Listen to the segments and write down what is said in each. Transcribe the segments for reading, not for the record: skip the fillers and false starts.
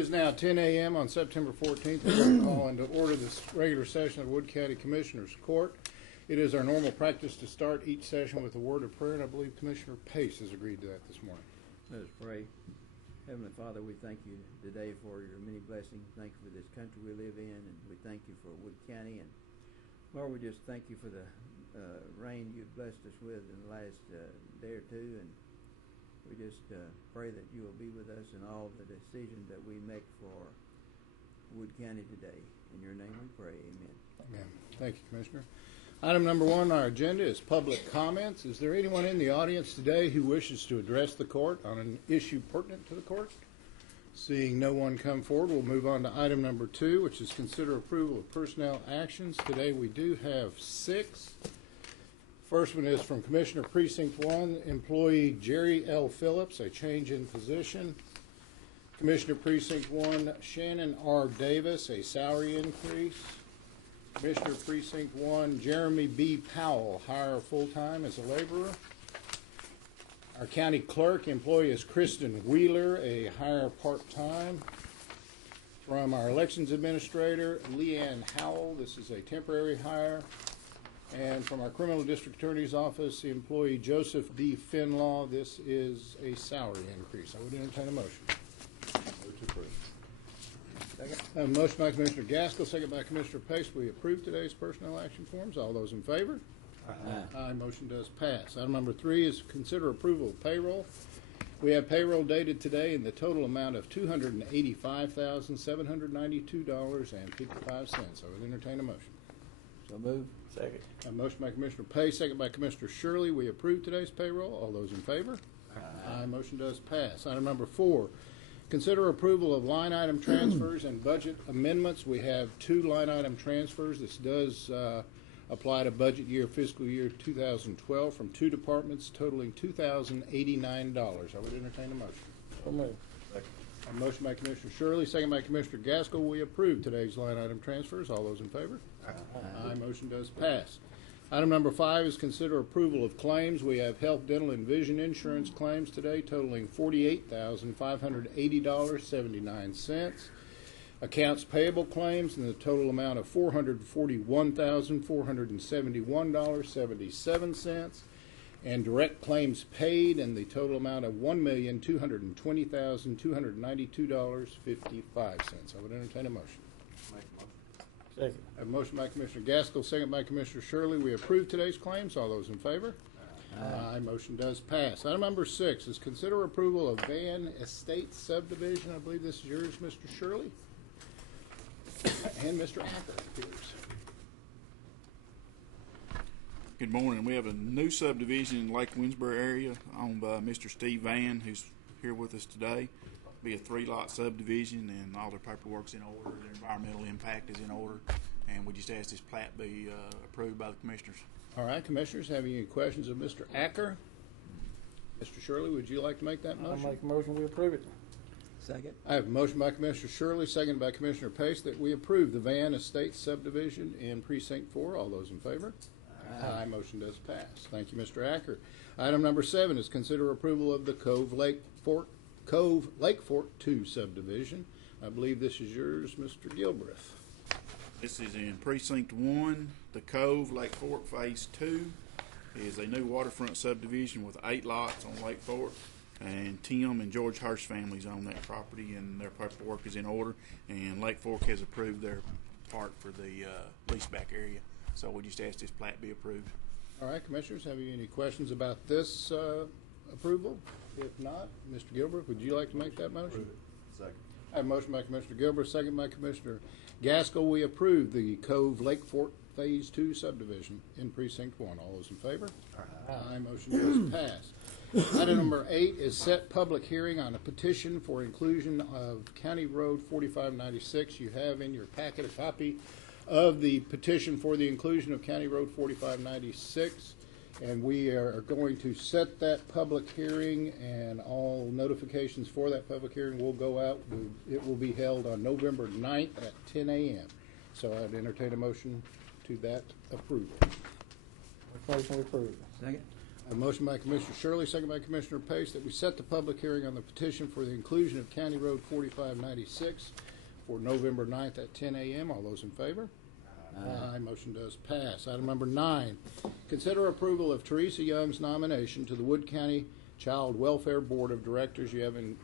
It is now 10 a.m. on September 14th. We're going to call into order this regular session of the Wood County Commissioners Court. It is our normal practice to start each session with a word of prayer, and I believe Commissioner Pace has agreed to that this morning. Let us pray. Heavenly Father, we thank you today for your many blessings. Thank you for this country we live in, and we thank you for Wood County. And Lord, we just thank you for the rain you've blessed us with in the last day or two, and we just pray that you will be with us in all the decisions that we make for Wood County today. In your name we pray, amen. Amen. Thank you, Commissioner. Item number one on our agenda is public comments. Is there anyone in the audience today who wishes to address the court on an issue pertinent to the court? Seeing no one come forward, we'll move on to item number two, which is consider approval of personnel actions. Today we do have 6. First one is from Commissioner Precinct 1, employee Jerry L. Phillips, a change in position. Commissioner Precinct 1, Shannon R. Davis, a salary increase. Commissioner Precinct 1, Jeremy B. Powell, hire full-time as a laborer. Our county clerk employee is Kristen Wheeler, a hire part-time. From our elections administrator, Leanne Howell, this is a temporary hire. And from our criminal district attorney's office, the employee Joseph D. Finlaw, this is a salary increase. I would entertain a motion. Move to approve. Second. A motion by Commissioner Gaskell, second by Commissioner Pace. We approve today's personnel action forms. All those in favor? Aye. Aye. Motion does pass. Item number 3 is consider approval of payroll. We have payroll dated today in the total amount of $285,792.55. I would entertain a motion. So move. Second. A motion by Commissioner Pace, second by Commissioner Shirley. We approve today's payroll. All those in favor? Aye. Motion does pass. Item number 4. Consider approval of line item transfers and budget amendments. We have 2 line item transfers. This does apply to budget year fiscal year 2012 from 2 departments totaling $2,089. I would entertain a motion. So moved. Second. A motion by Commissioner Shirley, second by Commissioner Gaskell. We approve today's line item transfers. All those in favor? Aye. Motion does pass. Item number 5 is consider approval of claims. We have health, dental, and vision insurance claims today totaling $48,580.79. Accounts payable claims in the total amount of $441,471.77. And direct claims paid in the total amount of $1,220,292.55. I would entertain a motion. Make a motion. Second. A motion by Commissioner Gaskell, second by Commissioner Shirley. We approve today's claims. All those in favor? Aye. Motion does pass. Item number 6 is consider approval of Van Estate subdivision. I believe this is yours, Mr. Shirley. And Mr. Acker appears. Good morning. We have a new subdivision in Lake Winsboro area owned by Mr. Steve Vann, who's here with us today. It'll be a 3-lot subdivision, and all their paperwork's in order. Their environmental impact is in order, and we just asked this plat be approved by the commissioners. All right, commissioners, have any questions of Mr. Acker? Mr. Shirley, would you like to make that motion? I'll make a motion we approve it. Second. I have a motion by Commissioner Shirley, second by Commissioner Pace, that we approve the Van Estate subdivision in Precinct 4. All those in favor? Aye. Motion does pass. Thank you, Mr. Acker. Item number 7 is consider approval of the Cove Lake Fork 2 subdivision. I believe this is yours, Mr. Gilbreth. This is in Precinct 1. The Cove Lake Fork Phase 2 is a new waterfront subdivision with 8 lots on Lake Fork. And Tim and George Hurst families own that property, and their paperwork is in order. And Lake Fork has approved their part for the leaseback area. So we just asked this plat be approved. All right, commissioners, have you any questions about this approval? If not, Mr. Gilbreth, would you like to make that motion? Second. I have a motion by Commissioner Gilbreth, second by Commissioner Gaskell. We approve the Cove Lake Fork Phase 2 subdivision in Precinct 1. All those in favor? Aye. Motion does pass. Item number 8 is set public hearing on a petition for inclusion of County Road 4596. You have in your packet a copy of the petition for the inclusion of County Road 4596, and we are going to set that public hearing, and all notifications for that public hearing will go out. It will be held on November 9th at 10 a.m. So I'd entertain a motion to that approval. Motion we approve. Second. I A motion by Commissioner Shirley, second by Commissioner Pace, that we set the public hearing on the petition for the inclusion of County Road 4596 for November 9th at 10 a.m. All those in favor? Aye. Motion does pass. Item number 9, consider approval of Teresa Young's nomination to the Wood County Child Welfare Board of Directors. You have in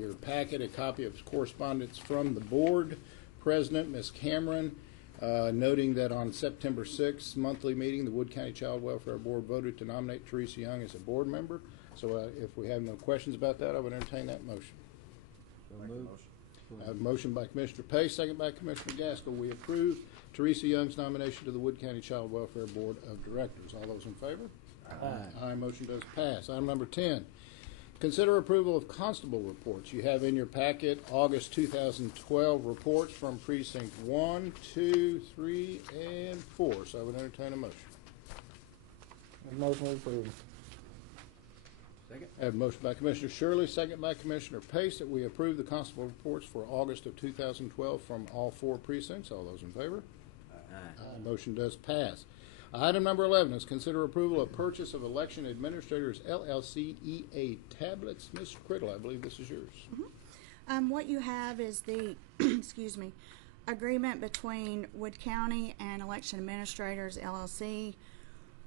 your packet a copy of correspondence from the board president, Ms. Cameron, noting that on September 6th monthly meeting, the Wood County Child Welfare Board voted to nominate Teresa Young as a board member. So if we have no questions about that, I would entertain that motion. So moved. I have a motion by Commissioner Pace, second by Commissioner Gaskell. We approve Teresa Young's nomination to the Wood County Child Welfare Board of Directors. All those in favor? Aye. Aye. Motion does pass. Item number 10, consider approval of constable reports. You have in your packet August 2012 reports from Precinct 1, 2, 3, and 4. So I would entertain a motion. Motion approved. Second. I have a motion by Commissioner Shirley, second by Commissioner Pace, that we approve the constable reports for August of 2012 from all 4 precincts. All those in favor? Aye. Motion does pass. Item number 11 is consider approval of purchase of Election Administrators LLC EA tablets. Ms. Criddle, I believe this is yours. What you have is the, excuse me, agreement between Wood County and Election Administrators LLC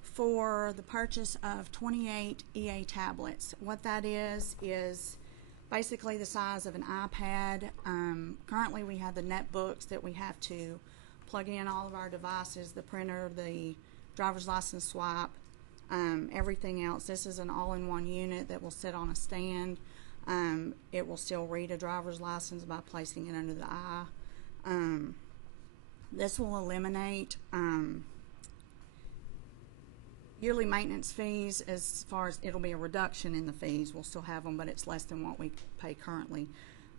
for the purchase of 28 EA tablets. What that is basically the size of an iPad. Currently we have the netbooks that we have to plug in all of our devices, the printer, the driver's license swipe, everything else. This is an all-in-one unit that will sit on a stand. It will still read a driver's license by placing it under the eye. This will eliminate yearly maintenance fees. As far as it'll be a reduction in the fees. We'll still have them, but it's less than what we pay currently.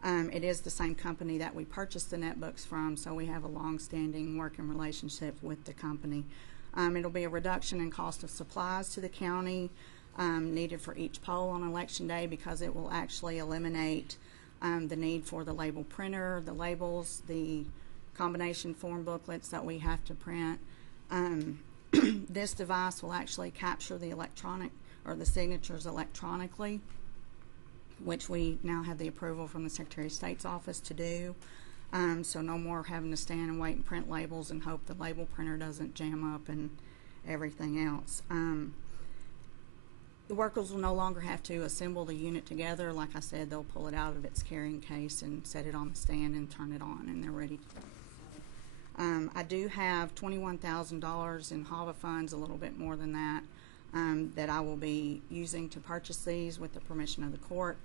It is the same company that we purchased the netbooks from, so we have a long-standing working relationship with the company. It'll be a reduction in cost of supplies to the county needed for each poll on election day, because it will actually eliminate the need for the label printer, the labels, the combination form booklets that we have to print. This device will actually capture the electronic or the signatures electronically, which we now have the approval from the Secretary of State's office to do. So no more having to stand and wait and print labels and hope the label printer doesn't jam up and everything else. The workers will no longer have to assemble the unit together. Like I said, they'll pull it out of its carrying case and set it on the stand and turn it on, and they're ready to go. I do have $21,000 in HAVA funds, a little bit more than that, that I will be using to purchase these with the permission of the court.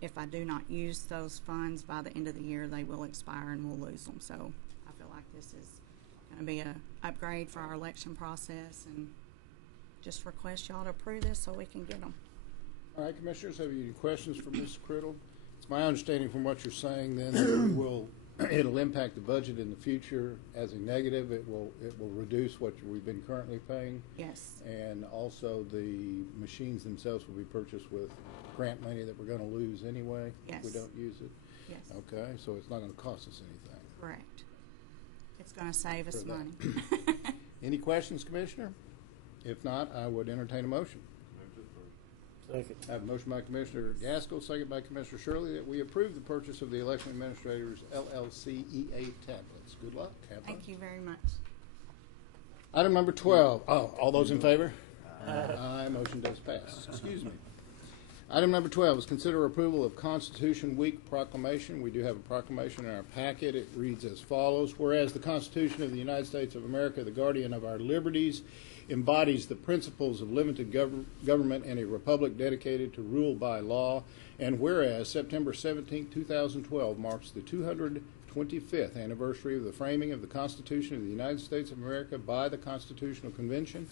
If I do not use those funds by the end of the year, they will expire and we'll lose them. So I feel like this is going to be an upgrade for our election process, and just request y'all to approve this so we can get them. All right, Commissioners, have you any questions for Ms. Criddle? It's my understanding from what you're saying then that it'll impact the budget in the future as a negative. It will reduce what we've been currently paying. Yes. And also the machines themselves will be purchased with grant money that we're going to lose anyway if we Yes. don't use it. Yes. Okay, so it's not going to cost us anything. Correct. It's going to save us For that. money. Any questions, Commissioner? If not, I would entertain a motion. Second. I have a motion by Commissioner Gaskell, second by Commissioner Shirley, that we approve the purchase of the Election Administrators LLC EA tablets. Good luck. Have fun. Thank you very much. Item number 12. Oh, all those in favor? Aye. Motion does pass. Excuse me. Item number 12 is consider approval of Constitution Week proclamation. We do have a proclamation in our packet. It reads as follows. Whereas the Constitution of the United States of America, the guardian of our liberties, embodies the principles of limited government and a republic dedicated to rule by law, and whereas September 17, 2012 marks the 225th anniversary of the framing of the Constitution of the United States of America by the Constitutional Convention,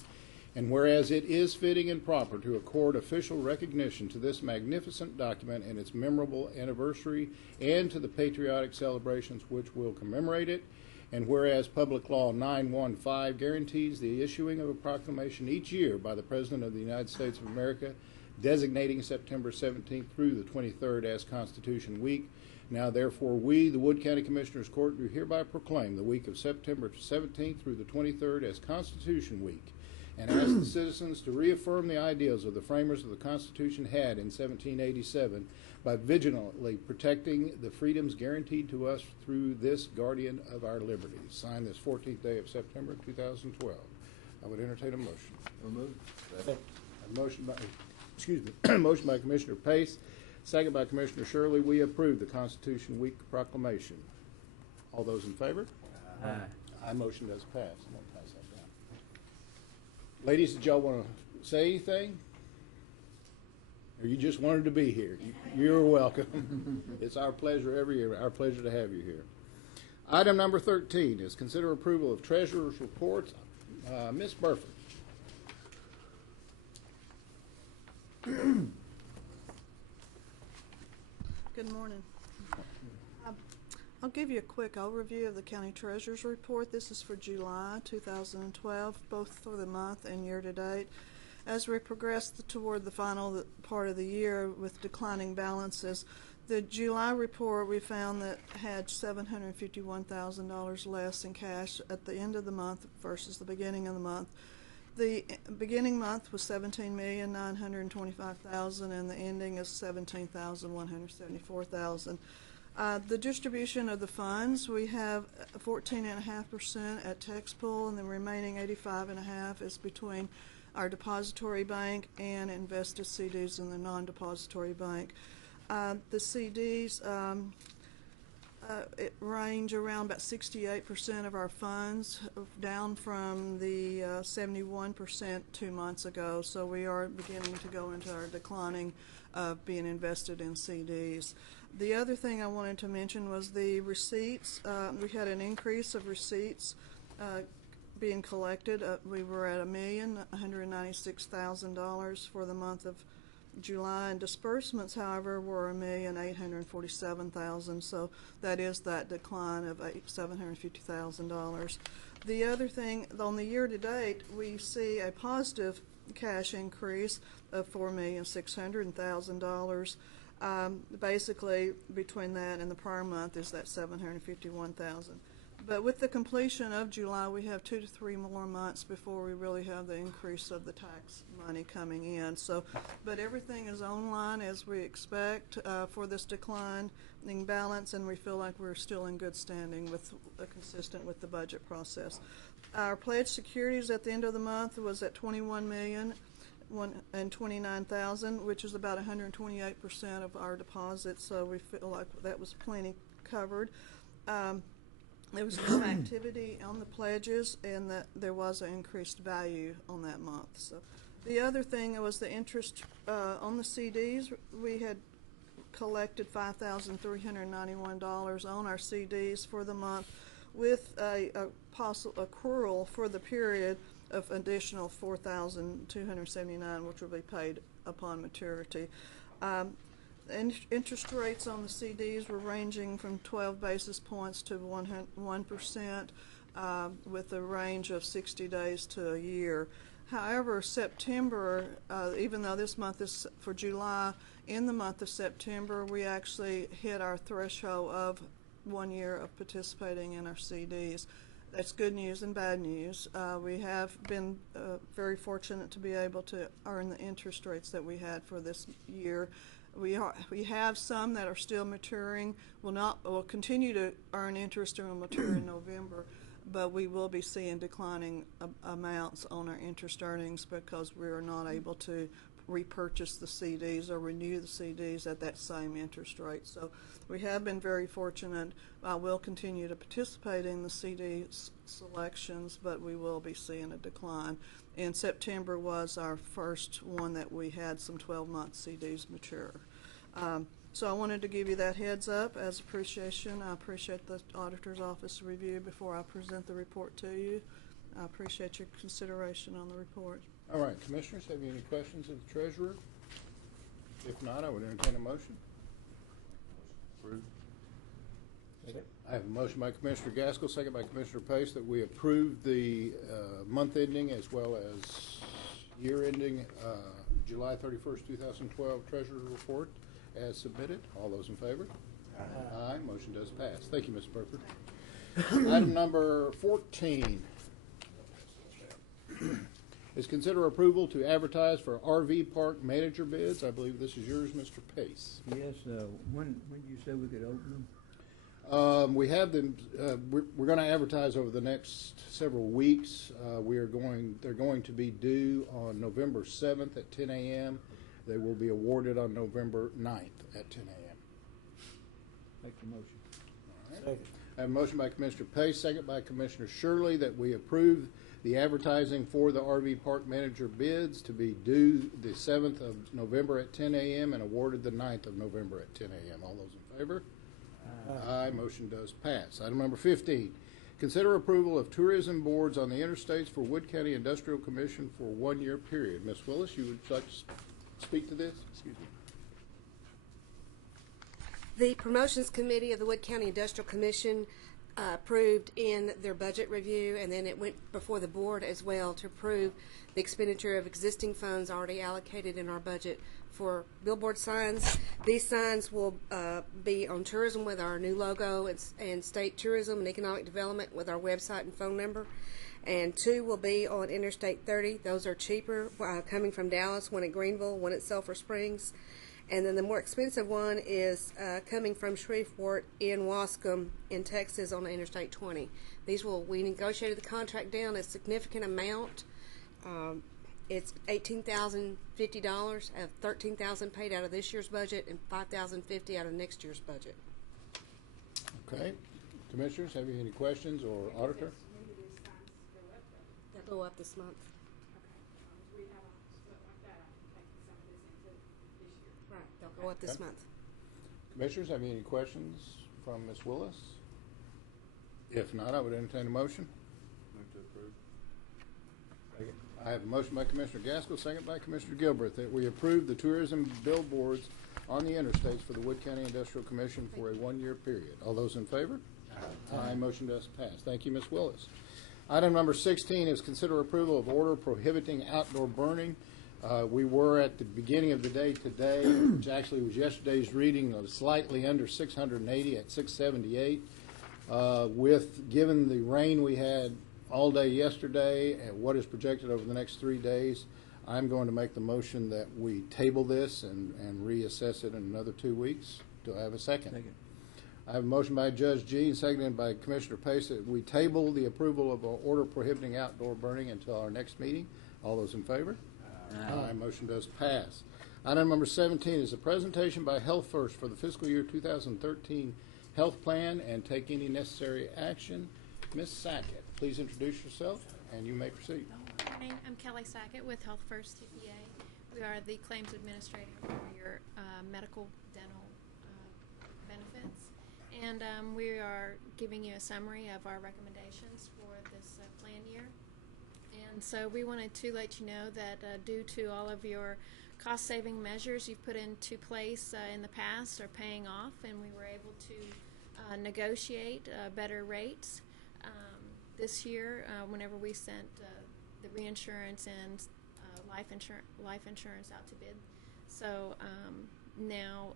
and whereas it is fitting and proper to accord official recognition to this magnificent document and its memorable anniversary, and to the patriotic celebrations which will commemorate it, and whereas Public Law 915 guarantees the issuing of a proclamation each year by the President of the United States of America designating September 17th through the 23rd as Constitution Week. Now therefore we, the Wood County Commissioners Court, do hereby proclaim the week of September 17th through the 23rd as Constitution Week, and ask the citizens to reaffirm the ideals of the framers of the Constitution had in 1787 by vigilantly protecting the freedoms guaranteed to us through this guardian of our liberties. Signed this 14th day of September 2012. I would entertain a motion. So moved. A motion by, motion by Commissioner Pace, second by Commissioner Shirley. We approve the Constitution Week proclamation. All those in favor? Aye. Aye, motion does pass. I'm going to pass that down. Ladies, did y'all want to say anything? Or you just wanted to be here? You're welcome. It's our pleasure every year, our pleasure to have you here. Item number 13 is consider approval of treasurer's reports. Ms. Burford. Good morning. I'll give you a quick overview of the County Treasurer's Report. This is for July 2012, both for the month and year-to-date. As we progress toward the final part of the year with declining balances, the July report we found that had $751,000 less in cash at the end of the month versus the beginning of the month. The beginning month was $17,925,000 and the ending is $17,174,000. The distribution of the funds, we have 14.5% at tax pool, and the remaining 85.5% is between our depository bank and invested CDs in the non-depository bank. The CDs it range around about 68% of our funds, down from the 71% 2 months ago. So we are beginning to go into our declining of being invested in CDs. The other thing I wanted to mention was the receipts. We had an increase of receipts being collected. We were at $1,196,000 for the month of July, and disbursements, however, were $1,847,000. So that is that decline of $750,000. The other thing, on the year-to-date, we see a positive cash increase of $4,600,000. Basically, between that and the prior month is that $751,000. But with the completion of July, we have 2 to 3 more months before we really have the increase of the tax money coming in. So, but everything is online as we expect for this decline in balance, and we feel like we're still in good standing with consistent with the budget process. Our pledged securities at the end of the month was at $21,029,000, which is about 128% of our deposits. So we feel like that was plenty covered. There was no activity on the pledges, and that there was an increased value on that month. So the other thing was the interest on the CDs. We had collected $5,391 on our CDs for the month, with a possible accrual for the period of additional $4,279, which will be paid upon maturity. Interest rates on the CDs were ranging from 12 basis points to 1%, with a range of 60 days to a year. However, September, even though this month is for July, in the month of September, we actually hit our threshold of 1 year of participating in our CDs. That's good news and bad news. We have been very fortunate to be able to earn the interest rates that we had for this year. We have some that are still maturing. Will continue to earn interest and will mature in November, but we will be seeing declining amounts on our interest earnings because we are not able to repurchase the CDs or renew the CDs at that same interest rate. So we have been very fortunate. I will continue to participate in the CD selections, but we will be seeing a decline. And September was our first one that we had some 12-month CDs mature. So I wanted to give you that heads up as appreciation. I appreciate the Auditor's Office review before I present the report to you. I appreciate your consideration on the report. All right, Commissioners, have you any questions of the Treasurer? If not, I would entertain a motion. Approved. I have a motion by Commissioner Gaskell, second by Commissioner Pace, that we approve the month ending as well as year ending July 31st, 2012 Treasurer Report as submitted. All those in favor? Aye. Aye. Motion does pass. Thank you, Ms. Burford. Item number 14 is consider approval to advertise for RV park manager bids. I believe this is yours, Mr. Pace. Yes, when did you say we could open them? We have them. We're going to advertise over the next several weeks. They're going to be due on November 7th at 10 a.m. They will be awarded on November 9th at 10 a.m. Make the motion. Second. I have a motion by Commissioner Pace, second by Commissioner Shirley, that we approve the advertising for the RV park manager bids to be due the 7th of November at 10 a.m. and awarded the 9th of November at 10 a.m. All those in favor? Aye. Motion does pass. Item number 15, consider approval of tourism boards on the interstates for Wood County Industrial Commission for 1 year period. Ms. Willis, you would like to speak to this? Excuse me. The Promotions Committee of the Wood County Industrial Commission approved in their budget review, and then it went before the board as well to approve the expenditure of existing funds already allocated in our budget for billboard signs. These signs will be on tourism with our new logo and state tourism and economic development with our website and phone number. And 2 will be on Interstate 30. Those are cheaper, coming from Dallas, one at Greenville, one at Sulphur Springs. And then the more expensive one is coming from Shreveport in Wascom in Texas on Interstate 20. We negotiated the contract down a significant amount. It's $18,050 of $13,000 paid out of this year's budget and $5,050 out of next year's budget. Okay. Commissioners, have you any questions, or auditor? They'll go up this month. Right, they'll go up this Okay. month. Commissioners, have you any questions from Ms. Willis? If not, I would entertain a motion. Move to approve. I have a motion by Commissioner Gaskell, second by Commissioner Gilbert, that we approve the tourism billboards on the interstates for the Wood County Industrial Commission for a 1 year period. All those in favor? Aye. Motion does pass. Thank you, Ms. Willis. Item number 16 is consider approval of order prohibiting outdoor burning. We were at the beginning of the day today, which actually was yesterday's reading, of slightly under 680 at 678. Given the rain we had all day yesterday and what is projected over the next 3 days, I'm going to make the motion that we table this and reassess it in another 2 weeks. Do I have a second? Second. I have a motion by Judge Jean, seconded by Commissioner Pace, that we table the approval of an order prohibiting outdoor burning until our next meeting. All those in favor? Aye. Motion does pass. Item number 17 is a presentation by Health First for the fiscal year 2013 health plan and take any necessary action. Ms. Sackett, please introduce yourself and you may proceed. Good morning. I'm Kelly Sackett with Health First TPA. We are the claims administrator for your medical dental benefits. And we are giving you a summary of our recommendations for this plan year. And so we wanted to let you know that due to all of your cost-saving measures you've put into place in the past are paying off, and we were able to negotiate better rates this year whenever we sent the reinsurance and life insurance out to bid. So now,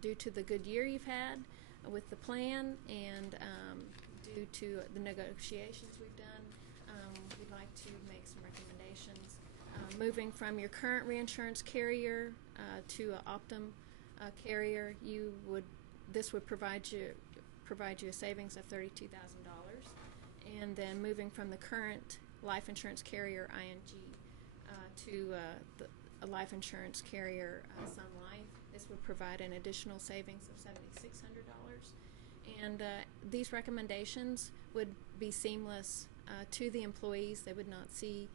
due to the good year you've had with the plan and due to the negotiations we've done, we'd like to make some recommendations. Moving from your current reinsurance carrier to an Optum carrier, this would provide you a savings of $32,000. And then moving from the current life insurance carrier ING to a life insurance carrier Sun Life, this would provide an additional savings of $7,600. And these recommendations would be seamless to the employees. They would not see,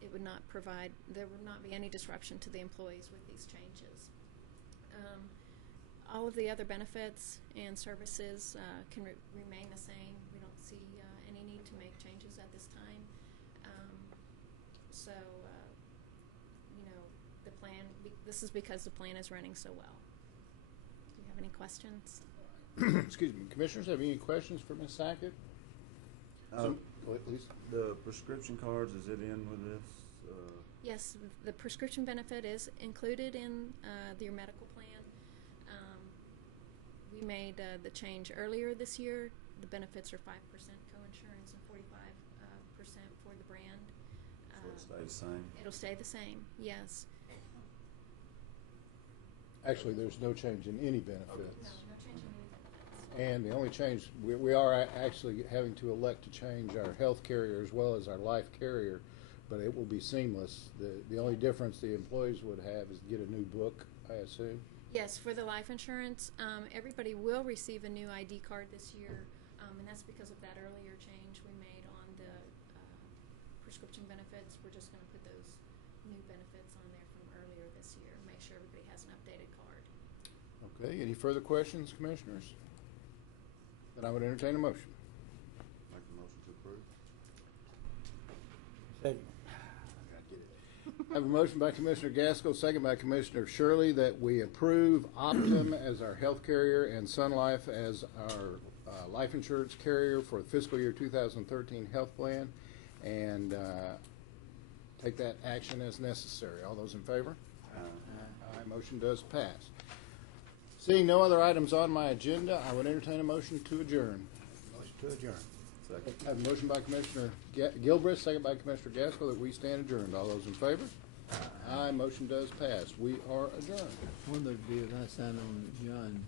there would not be any disruption to the employees with these changes. All of the other benefits and services can remain the same. We don't see any need to make changes at this time. The plan, this is because the plan is running so well. Do you have any questions? Excuse me. Commissioners, have you any questions for Ms. Sackett? Go ahead, please. The prescription cards, is it in with this? Yes, the prescription benefit is included in your medical plan. We made the change earlier this year. The benefits are 5% co-insurance and 45% for the brand. So it stays the same. It'll stay the same, yes. Actually, there's no change in any benefits. No change in any benefits. And the only change, we are actually having to elect to change our health carrier as well as our life carrier, but it will be seamless. The only difference the employees would have is get a new book, I assume. Yes, for the life insurance, everybody will receive a new ID card this year, and that's because of that earlier change we made on the prescription benefits. We're just going to put those new benefits on there from earlier this year, make sure everybody has an updated card. Okay, any further questions, commissioners? Then I would entertain a motion. Make a motion to approve. Second. I have a motion by Commissioner Gaskell, second by Commissioner Shirley, that we approve Optum as our health carrier and Sun Life as our life insurance carrier for the fiscal year 2013 health plan, and take that action as necessary. All those in favor? Aye. Motion does pass. Seeing no other items on my agenda, I would entertain a motion to adjourn. Motion to adjourn. Second. I have a motion by Commissioner Gilbreth, second by Commissioner Gaskell, that we stand adjourned. All those in favor? Aye. Motion does pass. We are adjourned. One of those deals I signed on John,